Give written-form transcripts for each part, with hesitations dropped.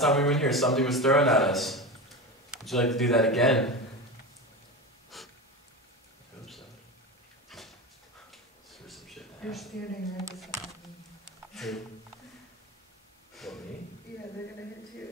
Last time we were in here, something was thrown at us. Would you like to do that again? I hope so. Stir some shit down. You're standing right beside me. Who? What, me? Yeah, they're gonna hit you.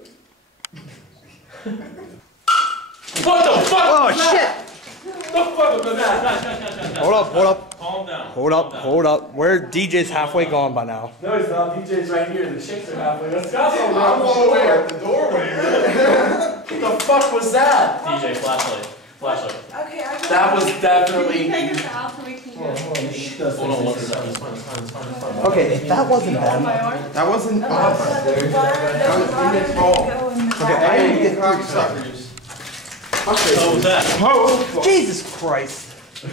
What the fuck? Oh was shit! That? The fuck was that? Hold up, hold up. Calm down. Hold up, hold up. We're DJ's halfway gone by now. No, he's not. DJ's right here. The chicks are halfway. Let's go. I'm all the way at the doorway. What the fuck was that? DJ, flashlight. Flashlight. Okay, I got That was definitely. Can you take us out so we can go? Hold on, one second. It's fine, it's fine, it's fine, it's fine. Okay, if that wasn't them. That wasn't us. That was Enid's fault. Okay, I need to get cocksuckers. What was that? Jesus Christ.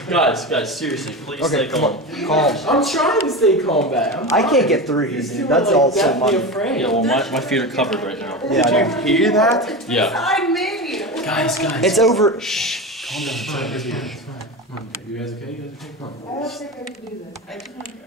Guys, seriously, please Okay, stay come calm. on. Calm. I'm trying to stay calm back. I can't get through here, dude. That's all so deathly much. afraid. Yeah, well, my feet are covered right now. Yeah, I know. Hear that? Yeah. Beside me. Guys. It's over. Shh. Calm down, it's fine, it's fine. Come on, you guys okay? You guys okay? Come I don't think I can do this. I just want to go. on.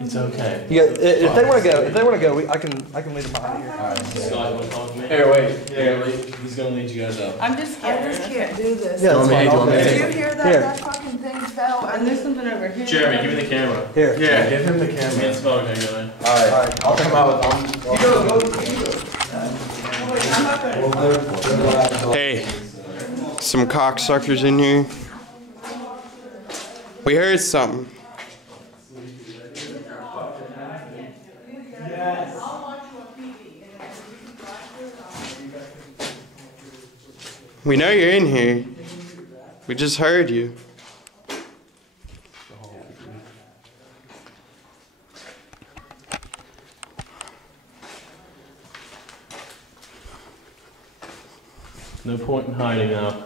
It's okay. Yeah, if they want to go, I can lead them behind here. Alright, Scott, you want to come with me? here, wait. He's gonna lead you guys up. I just can't do this. Yeah, that's me- fine. do you want me to Did take you hear that? Here. That fucking thing fell. And there's something over here. Jeremy, give me the camera. Here. Yeah, give him the Give me the camera. phone, okay, go ahead. Alright, I'll come out with Hey, some cocksuckers in here. We heard something. We know you're in here. We just heard you. No point in hiding now.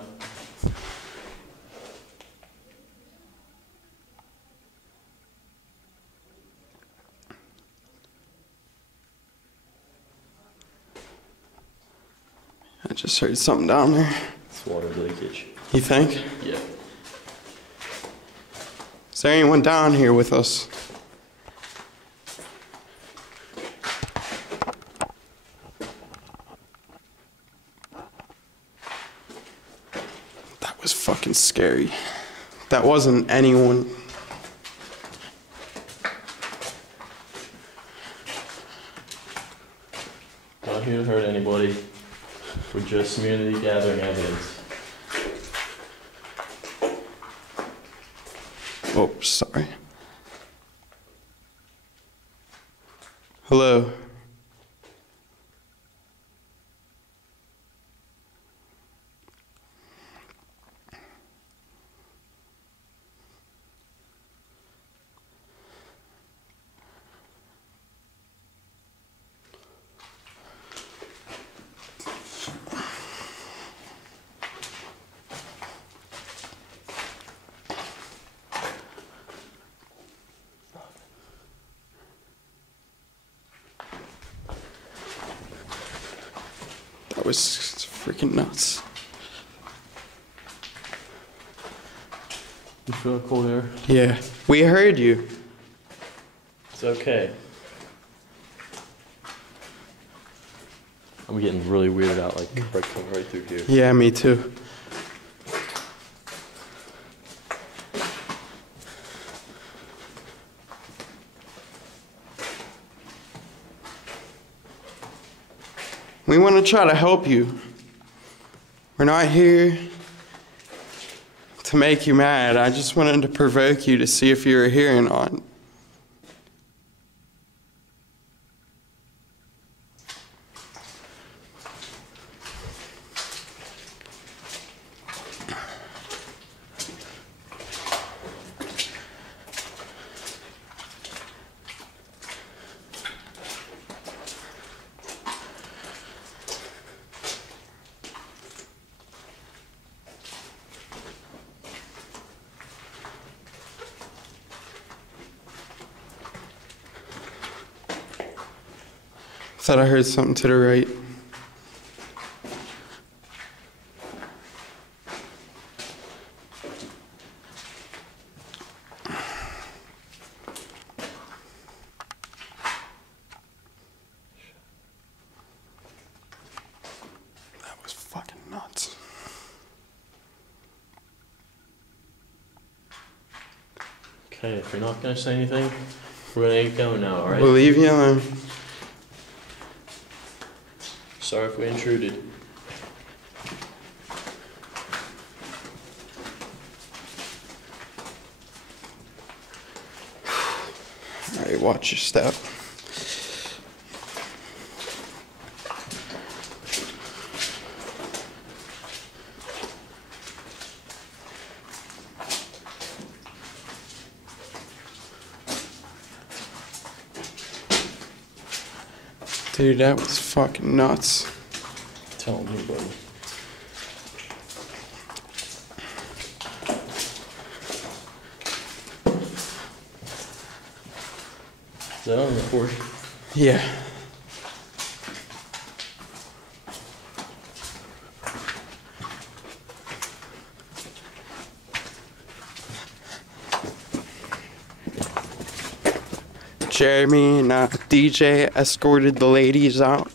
I just heard something down there. It's water leakage. You think? Yeah. Is there anyone down here with us? That was fucking scary. That wasn't anyone. Not here to hurt anybody. We're just merely gathering evidence. Oh, sorry. Hello. That was freaking nuts. You feel cold air? Yeah, we heard you. It's okay. I'm getting really weirded out, like coming right through here. Yeah, me too. We want to try to help you. We're not here to make you mad. I just wanted to provoke you to see if you were here or not. Thought I heard something to the right. Okay, if you're not gonna say anything, we're gonna get going now, alright? We'll leave you alone. Sorry if we intruded. Alright, watch your step. Dude, that was fucking nuts. Tell me, buddy. Is that on record? Yeah. Jeremy and DJ escorted the ladies out.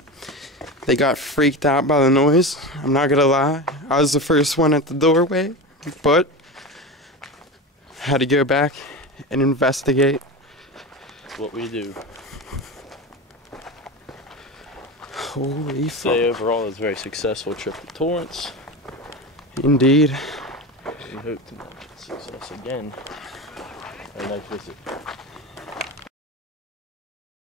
They got freaked out by the noise. I'm not gonna lie. I was the first one at the doorway, but I had to go back and investigate. That's what we do. Holy Say fuck. overall, it was a very successful trip to Torrance. Indeed. We hope to have success again. Our next visit.